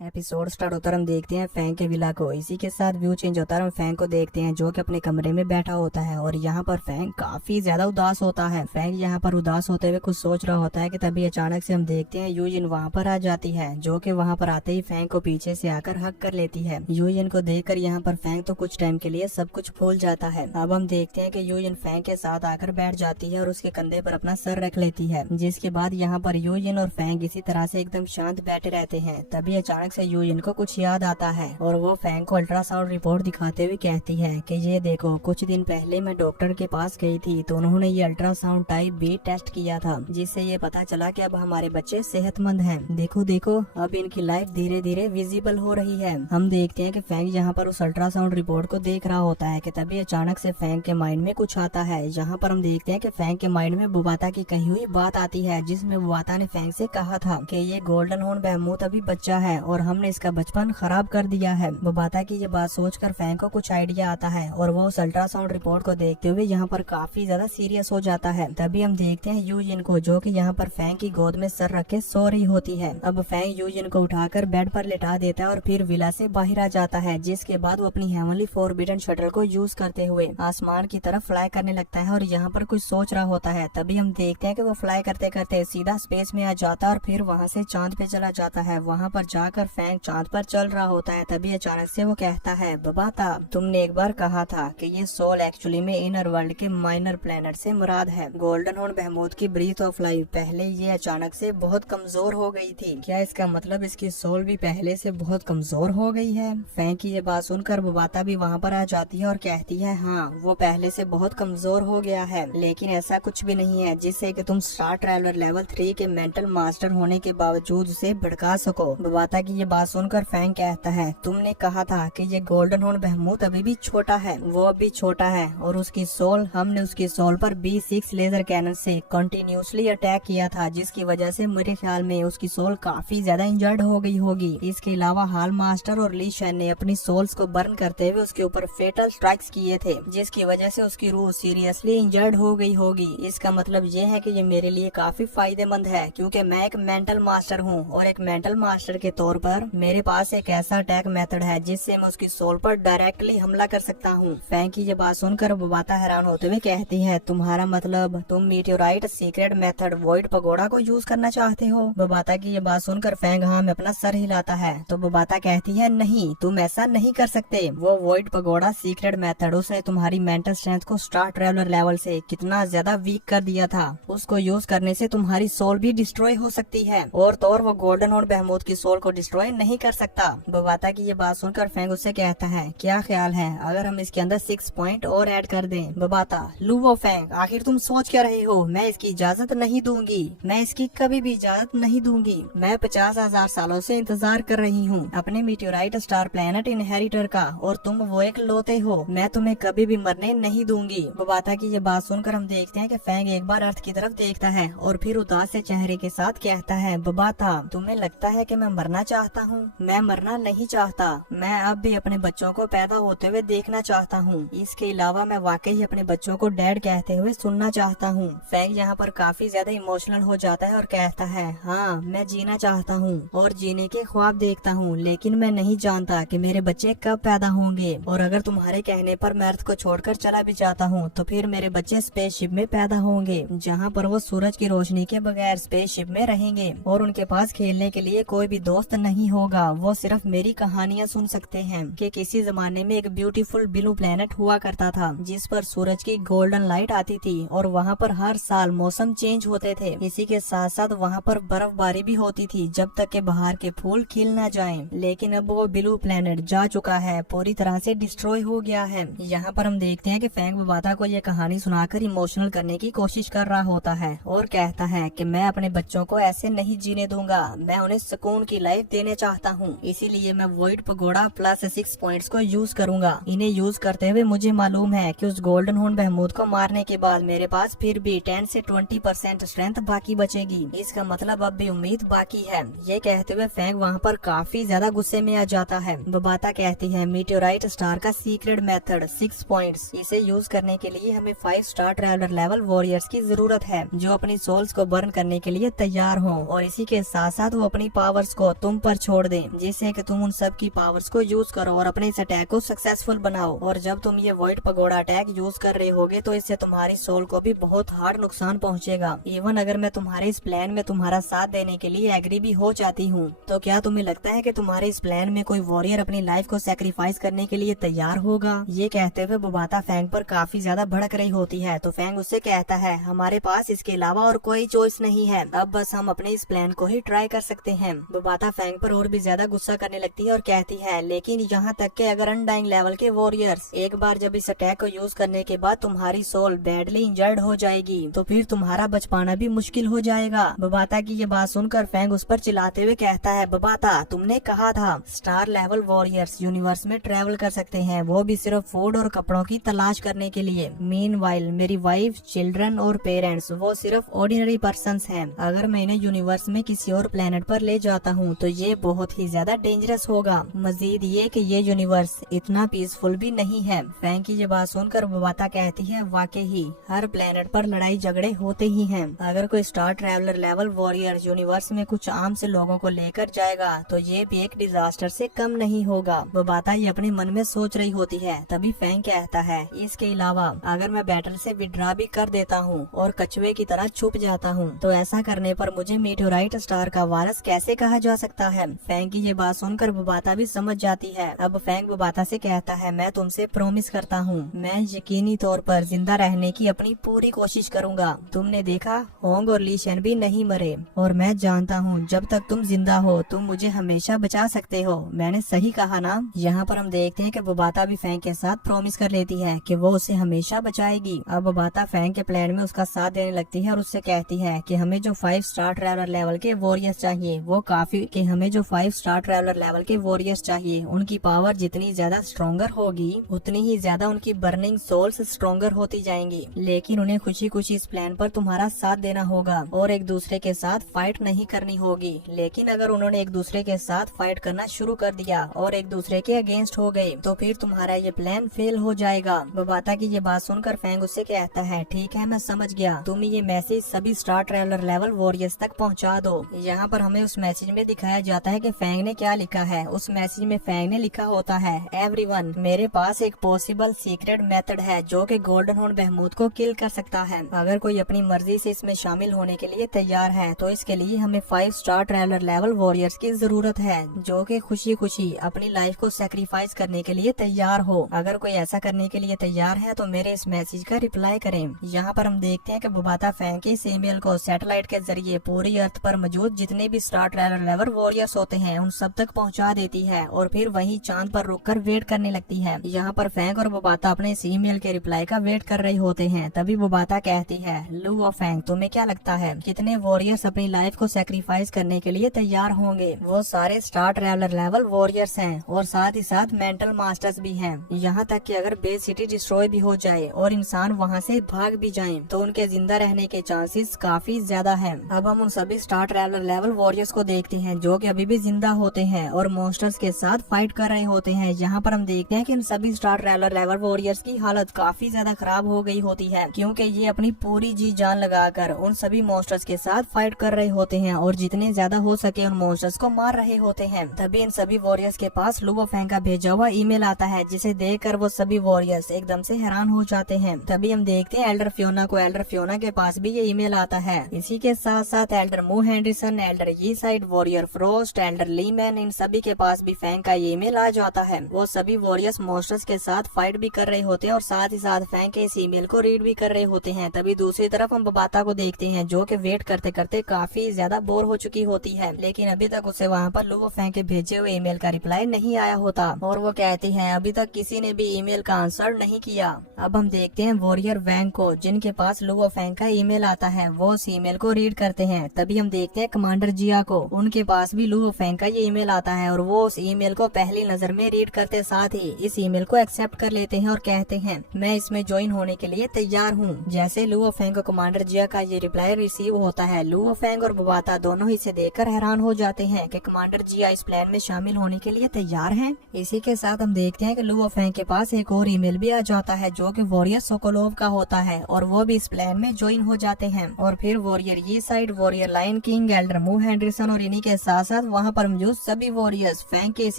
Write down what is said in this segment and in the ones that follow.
Episode start होता है, हम देखते हैं फैंग के विला को। इसी के साथ व्यू चेंज होता है, हम फैंग को देखते हैं जो कि अपने कमरे में बैठा होता है और यहाँ पर फैंग काफी ज्यादा उदास होता है। फैंग यहाँ पर उदास होते हुए कुछ सोच रहा होता है कि तभी अचानक से हम देखते हैं यूजिन वहाँ पर आ जाती है, जो कि वहाँ पर आते ही फैंग को पीछे से आकर हक कर लेती है। यूजिन को देखकर यहाँ पर फैंग तो कुछ टाइम के लिए सब कुछ भूल जाता है। अब हम देखते हैं कि यूजिन फैंग के साथ आकर बैठ जाती है और उसके कंधे पर अपना सर रख लेती है, जिसके बाद यहाँ पर यूजिन और फैंग इसी तरह से एकदम शांत बैठे रहते हैं। तभी अचानक से यूजिन को कुछ याद आता है और वो फैंग को अल्ट्रासाउंड रिपोर्ट दिखाते हुए कहती है कि ये देखो, कुछ दिन पहले मैं डॉक्टर के पास गई थी तो उन्होंने ये अल्ट्रासाउंड टाइप बी टेस्ट किया था, जिससे ये पता चला कि अब हमारे बच्चे सेहतमंद हैं। देखो देखो, अब इनकी लाइफ धीरे धीरे विजिबल हो रही है। हम देखते हैं कि फैंग यहाँ पर उस अल्ट्रासाउंड रिपोर्ट को देख रहा होता है कि तभी अचानक से फैंग के माइंड में कुछ आता है। यहाँ पर हम देखते हैं कि फैंग के माइंड में बुबाता की कही हुई बात आती है, जिसमें बुबाता ने फैंग से कहा था कि ये गोल्डन हॉर्न बेहमूथ अभी बच्चा है और हमने इसका बचपन खराब कर दिया है। बुबाता की ये बात सोचकर फैंग को कुछ आइडिया आता है और वो उस अल्ट्रासाउंड रिपोर्ट को देखते हुए यहाँ पर काफी ज्यादा सीरियस हो जाता है। तभी हम देखते हैं यूजिन को, जो कि यहाँ पर फैंग की गोद में सर रख के सो रही होती है। अब फैंग यूजिन को उठाकर बेड पर लेटा देता है और फिर विला से बाहर आ जाता है, जिसके बाद वो अपनी हेवनली फॉरबिडन शटल को यूज करते हुए आसमान की तरफ फ्लाई करने लगता है और यहाँ पर कुछ सोच रहा होता है। तभी हम देखते हैं कि वो फ्लाई करते करते सीधा स्पेस में आ जाता है और फिर वहाँ से चांद पे चला जाता है। वहाँ पर जाकर फैंग चांद पर चल रहा होता है। तभी अचानक से वो कहता है, बुबाता, तुमने एक बार कहा था कि ये सोल एक्चुअली में इनर वर्ल्ड के माइनर प्लेनेट से मुराद है। गोल्डन हॉर्न बेहमूथ की ब्रीथ ऑफ लाइफ पहले ये अचानक से बहुत कमजोर हो गई थी, क्या इसका मतलब इसकी सोल भी पहले से बहुत कमजोर हो गई है? फैंग की ये बात सुनकर बुबाता भी वहाँ पर आ जाती है और कहती है, हाँ, वो पहले से बहुत कमजोर हो गया है, लेकिन ऐसा कुछ भी नहीं है जिससे कि तुम स्टार ट्रैवलर लेवल 3 के मेंटल मास्टर होने के बावजूद उसे भड़का सको। बुबाता की ये बात सुनकर फैंग कहता है, तुमने कहा था कि ये गोल्डन हॉर्न बेहमूथ अभी भी छोटा है, वो अभी छोटा है और उसकी सोल, हमने उसकी सोल पर B6 लेजर कैनन से कंटिन्यूसली अटैक किया था, जिसकी वजह से मेरे ख्याल में उसकी सोल काफी ज्यादा इंजर्ड हो गई होगी। इसके अलावा हाल मास्टर और ली शैन ने अपनी सोल्स को बर्न करते हुए उसके ऊपर फेटल स्ट्राइक्स किए थे, जिसकी वजह से उसकी रूह सीरियसली इंजर्ड हो गई होगी। इसका मतलब ये है कि ये मेरे लिए काफी फायदेमंद है, क्योंकि मैं एक मेंटल मास्टर हूँ और एक मेंटल मास्टर के तौर पर मेरे पास एक ऐसा अटैक मेथड है जिससे मैं उसकी सोल पर डायरेक्टली हमला कर सकता हूँ। फैंग की ये बात सुनकर बुबाता हैरान होते हुए कहती है, तुम्हारा मतलब तुम meteorite secret method void pagoda को यूज करना चाहते हो? बुबाता की ये बात सुनकर फैंग हाँ में अपना सर हिलाता है। तो बुबाता कहती है, नहीं, तुम ऐसा नहीं कर सकते। वो वॉइड पगोड़ा सीक्रेट मेथड उसने तुम्हारी मेंटल स्ट्रेंथ को स्टार ट्रैवलर लेवल से कितना ज्यादा वीक कर दिया था। उसको यूज करने से तुम्हारी सोल भी डिस्ट्रॉय हो सकती है और तो और वो गोल्डन हॉर्न बेहमूथ की सोल को डिस्ट्रॉय नहीं कर सकता। बुबाता की ये बात सुनकर फैंग उससे कहता है, क्या ख्याल है अगर हम इसके अंदर 6 पॉइंट और ऐड कर दें? बुबाता, लूवो फैंग, आखिर तुम सोच क्या रहे हो? मैं इसकी इजाजत नहीं दूंगी, मैं इसकी कभी भी इजाजत नहीं दूंगी। मैं 50,000 सालों से इंतजार कर रही हूँ अपने मीटियोराइट स्टार प्लेनेट इनहेरिटर का, और तुम वो एक लोते हो। मैं तुम्हें कभी भी मरने नहीं दूंगी। बुबाता की ये बात सुनकर हम देखते हैं कि फैंग एक बार अर्थ की तरफ देखता है और फिर उदास से चेहरे के साथ कहता है, बुबाता, तुम्हें लगता है कि मैं मरना चाहता हूँ? मैं मरना नहीं चाहता। मैं अब भी अपने बच्चों को पैदा होते हुए देखना चाहता हूँ। इसके अलावा मैं वाकई अपने बच्चों को डैड कहते हुए सुनना चाहता हूँ। फैंग यहाँ पर काफी ज्यादा इमोशनल हो जाता है और कहता है, हाँ, मैं जीना चाहता हूँ और जीने के ख्वाब देखता हूँ, लेकिन मैं नहीं जानता कि मेरे बच्चे कब पैदा होंगे। और अगर तुम्हारे कहने पर मैं अर्थ को छोड़कर चला भी जाता हूँ तो फिर मेरे बच्चे स्पेसशिप में पैदा होंगे, जहाँ पर वो सूरज की रोशनी के बगैर स्पेसशिप में रहेंगे और उनके पास खेलने के लिए कोई भी दोस्त नहीं होगा। वो सिर्फ मेरी कहानियाँ सुन सकते हैं कि किसी जमाने में एक ब्यूटीफुल ब्लू प्लेनेट हुआ करता था जिस पर सूरज की गोल्डन लाइट आती थी और वहाँ पर हर साल मौसम चेंज होते थे। इसी के साथ साथ वहाँ पर बर्फबारी भी होती थी जब तक के बाहर के फूल खिल न जाएं। लेकिन अब वो ब्लू प्लेनेट जा चुका है, पूरी तरह से डिस्ट्रॉय हो गया है। यहाँ पर हम देखते हैं कि फैंग बुबाता को ये कहानी सुनाकर इमोशनल करने की कोशिश कर रहा होता है और कहता है कि मैं अपने बच्चों को ऐसे नहीं जीने दूंगा, मैं उन्हें सुकून की लाइफ देने चाहता हूँ, इसीलिए मैं वॉइड पगोड़ा प्लस 6 पॉइंट्स को यूज करूंगा। इन्हें यूज करते हुए मुझे मालूम है कि उस गोल्डन हॉर्न बेहमूथ को मारने के बाद मेरे पास फिर भी 10 से 20% स्ट्रेंथ बाकी बचेगी। इसका मतलब अब भी उम्मीद बाकी है। ये कहते हुए फैंग वहाँ पर काफी ज्यादा गुस्से में आ जाता है। बुबाता कहती है, मीटियोराइट स्टार का सीक्रेट मेथड 6 पॉइंट्स, इसे यूज करने के लिए हमें 5 स्टार ट्रैवलर लेवल वॉरियर्स की जरूरत है जो अपनी सोल्स को बर्न करने के लिए तैयार हों और इसी के साथ साथ वो अपनी पावर्स को तुम ऊपर छोड़ दें, जिससे कि तुम उन सब की पावर्स को यूज करो और अपने इस अटैक को सक्सेसफुल बनाओ। और जब तुम ये वॉइड पगोडा अटैक यूज कर रहे होगे तो इससे तुम्हारी सोल को भी बहुत हार्ड नुकसान पहुंचेगा। इवन अगर मैं तुम्हारे इस प्लान में तुम्हारा साथ देने के लिए एग्री भी हो जाती हूँ, तो क्या तुम्हें लगता है कि तुम्हारे इस प्लान में कोई वॉरियर अपनी लाइफ को सेक्रीफाइस करने के लिए तैयार होगा? ये कहते हुए बुबाता फैंग पर काफी ज्यादा भड़क रही होती है, तो फैंग उससे कहता है, हमारे पास इसके अलावा और कोई चॉइस नहीं है, अब बस हम अपने इस प्लान को ही ट्राई कर सकते हैं। बुबाता फैंग पर और भी ज्यादा गुस्सा करने लगती है और कहती है, लेकिन यहाँ तक के अगर अनडाइंग लेवल के वॉरियर्स एक बार जब इस अटैक को यूज करने के बाद तुम्हारी सोल बैडली इंजर्ड हो जाएगी, तो फिर तुम्हारा बच पाना भी मुश्किल हो जाएगा। बुबाता की ये बात सुनकर फैंग उस पर चिल्लाते हुए कहता है, बुबाता तुमने कहा था स्टार लेवल वॉरियर्स यूनिवर्स में ट्रेवल कर सकते हैं, वो भी सिर्फ फूड और कपड़ों की तलाश करने के लिए। मीनवाइल मेरी वाइफ, चिल्ड्रन और पेरेंट्स वो सिर्फ ऑर्डिनरी पर्सन्स हैं। अगर मैं इन्हें यूनिवर्स में किसी और प्लेनेट पर ले जाता हूँ तो ये बहुत ही ज्यादा डेंजरस होगा। मजीद ये कि ये यूनिवर्स इतना पीसफुल भी नहीं है। फैंग की ये बात सुनकर बुबाता कहती है, वाकई ही हर प्लेनेट पर लड़ाई झगड़े होते ही हैं। अगर कोई star traveller level warrior universe में कुछ आम से लोगों को लेकर जाएगा तो ये भी एक डिजास्टर से कम नहीं होगा। बुबाता ये अपने मन में सोच रही होती है। तभी फैंग कहता है, इसके अलावा अगर मैं बैटल से विड्रॉ भी कर देता हूँ और कछुए की तरह छुप जाता हूँ, तो ऐसा करने पर मुझे मीटेओराइट स्टार का वारिस कैसे कहा जा सकता है? फैंग की ये बात सुनकर बुबाता भी समझ जाती है। अब फैंग बुबाता से कहता है, मैं तुमसे प्रॉमिस करता हूँ मैं यकीनी तौर पर जिंदा रहने की अपनी पूरी कोशिश करूँगा। तुमने देखा होंग और ली शेन भी नहीं मरे और मैं जानता हूँ जब तक तुम जिंदा हो तुम मुझे हमेशा बचा सकते हो। मैंने सही कहा ना? यहाँ पर हम देखते हैं कि बुबाता भी फैंग के साथ प्रॉमिस कर लेती है कि वो उसे हमेशा बचाएगी। अब बुबाता फैंग के प्लान में उसका साथ देने लगती है और उससे कहती है कि हमें जो 5 स्टार ट्रैवलर लेवल के वॉरियर्स चाहिए वो काफी कि हमें जो 5 स्टार ट्रैवलर लेवल के वॉरियर्स चाहिए उनकी पावर जितनी ज्यादा स्ट्रॉन्गर होगी उतनी ही ज्यादा उनकी बर्निंग सोल्स स्ट्रॉन्गर होती जाएंगी। लेकिन उन्हें खुशी खुशी इस प्लान पर तुम्हारा साथ देना होगा और एक दूसरे के साथ फाइट नहीं करनी होगी। लेकिन अगर उन्होंने एक दूसरे के साथ फाइट करना शुरू कर दिया और एक दूसरे के अगेंस्ट हो गए तो फिर तुम्हारा ये प्लान फेल हो जाएगा। बुबाता की ये बात सुनकर फैंग उससे कहता है, ठीक है मैं समझ गया, तुम ये मैसेज सभी स्टार ट्रैवलर लेवल वॉरियर्स तक पहुंचा दो। यहाँ पर हमें उस मैसेज में दिखाया जाता है कि फैंग ने क्या लिखा है। उस मैसेज में फैंग ने लिखा होता है, एवरीवन मेरे पास एक पॉसिबल सीक्रेट मेथड है जो कि गोल्डन हॉर्न बहमूद को किल कर सकता है। अगर कोई अपनी मर्जी से इसमें शामिल होने के लिए तैयार है तो इसके लिए हमें 5 स्टार ट्रैवलर लेवल वॉरियर्स की जरूरत है जो कि खुशी खुशी अपनी लाइफ को सेक्रीफाइस करने के लिए तैयार हो। अगर कोई ऐसा करने के लिए तैयार है तो मेरे इस मैसेज का रिप्लाई करें। यहाँ पर हम देखते हैं कि बुबाता फैंग के इस ईमेल को सैटेलाइट के जरिए पूरी अर्थ पर मौजूद जितने भी स्टार ट्रैवलर लेवल वॉरियर्स होते हैं उन सब तक पहुँचा देती है और फिर वहीं चांद पर रुककर वेट करने लगती है। यहाँ पर फैंग और बुबाता अपने इस ईमेल के रिप्लाई का वेट कर रहे होते हैं। तभी बुबाता कहती है, लू और फैंग तुम्हें क्या लगता है कितने वॉरियर्स अपनी लाइफ को सेक्रीफाइस करने के लिए तैयार होंगे? वो सारे स्टार ट्रैवलर लेवल वॉरियर्स हैं और साथ ही साथ मेंटल मास्टर्स भी हैं। यहाँ तक कि अगर बेस सिटी डिस्ट्रॉय भी हो जाए और इंसान वहाँ से भाग भी जाएं, तो उनके जिंदा रहने के चांसेस काफी ज्यादा हैं। अब हम उन सभी स्टार ट्रैवलर लेवल वॉरियर्स को देखते हैं जो कि अभी भी जिंदा होते हैं और मॉन्स्टर्स के साथ फाइट कर रहे होते हैं। यहाँ पर हम देखते हैं कि इन सभी स्टार ट्रैवलर लेवल वॉरियर्स की हालत काफी ज्यादा खराब हो गई होती है क्योंकि ये अपनी पूरी जी जान लगाकर उन सभी मॉन्स्टर्स के साथ फाइट कर रहे होते हैं और जितने ज्यादा हो सके उन मॉन्स्टर्स को मार रहे होते हैं। तभी इन सभी वॉरियर्स के पास लू और फैंग का भेजा हुआ ईमेल आता है जिसे देखकर वो सभी वॉरियर्स एकदम से हैरान हो जाते हैं। तभी हम देखते हैं एल्डर फियोना को। एल्डर फियोना के पास भी ये ईमेल आता है। इसी के साथ साथ एल्डर मू हेंडरसन, एल्डर ये साइड, वॉरियर फ्रोस्ट, एल्डर लीमैन, इन सभी के पास भी फैंग का ईमेल आ जाता है। वो सभी वॉरियर्स मॉन्स्टर्स के साथ फाइट भी कर रहे होते हैं और साथ ही साथ फैंग के इस ईमेल को रीड भी कर रहे होते हैं। तभी दूसरी तरफ हम बुबाता को देखते हैं जो कि वेट करते करते काफी ज्यादा बोर हो चुकी होती है, लेकिन अभी तक उसे वहाँ पर लू और फैंग के भेजे हुए ईमेल का रिप्लाई नहीं आया होता और वो कहती है अभी तक किसी ने भी ईमेल का आंसर नहीं किया। अब हम देखते हैं वॉरियर वैंग को जिनके पास लू और फैंग का ईमेल आता है। वो उस ईमेल को रीड करते हैं। तभी हम देखते हैं कमांडर जिया को। उनके पास भी लू और फैंग का ये ईमेल आता है और वो उस ईमेल को पहली नजर में रीड करते साथ ही इस ईमेल को एक्सेप्ट कर लेते हैं और कहते हैं मैं इसमें ज्वाइन होने के लिए तैयार हूँ। जैसे लू और फैंग को कमांडर जिया का ये रिप्लाई रिसीव होता है, लू और फैंग और बुबाता दोनों ही इसे देखकर हैरान हो जाते हैं कि कमांडर जिया इस प्लान में शामिल होने के लिए तैयार हैं। इसी के साथ हम देखते हैं कि लू और फैंग के पास एक और ईमेल भी आ जाता है जो कि वॉरियर सोकोलोव का होता है और वो भी इस प्लान में ज्वाइन हो जाते हैं। और फिर वॉरियर ये साइड, warrior Lion King, Elder Mo Henderson और इन्हीं के साथ साथ साथ वहाँ पर मौजूद सभी वॉरियर्स फैंग के इस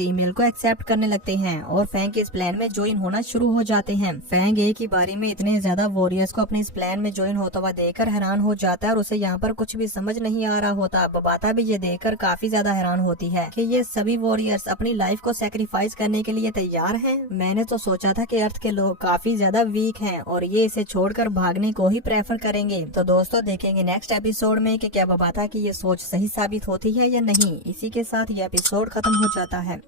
ईमेल को एक्सेप्ट करने लगते हैं और फैंग के इस प्लान में ज्वाइन होना शुरू हो जाते हैं। फैंग एक ही बारी में इतने ज्यादा वॉरियर्स को अपने इस प्लान में ज्वाइन होता हुआ देखकर हैरान हो जाता है और उसे यहाँ पर कुछ भी समझ नहीं आ रहा होता। बबाता भी ये देखकर काफी ज्यादा हैरान होती है कि ये सभी वॉरियर्स अपनी लाइफ को सेक्रीफाइस करने के लिए तैयार हैं। मैंने तो सोचा था कि अर्थ के लोग काफी ज्यादा वीक हैं और ये इसे छोड़कर भागने को ही प्रेफर करेंगे। तो दोस्तों देखेंगे नेक्स्ट एपिसोड में कि क्या बबाता की ये सोच सही साबित होती है या नहीं। इसी के साथ ये एपिसोड खत्म हो जाता है।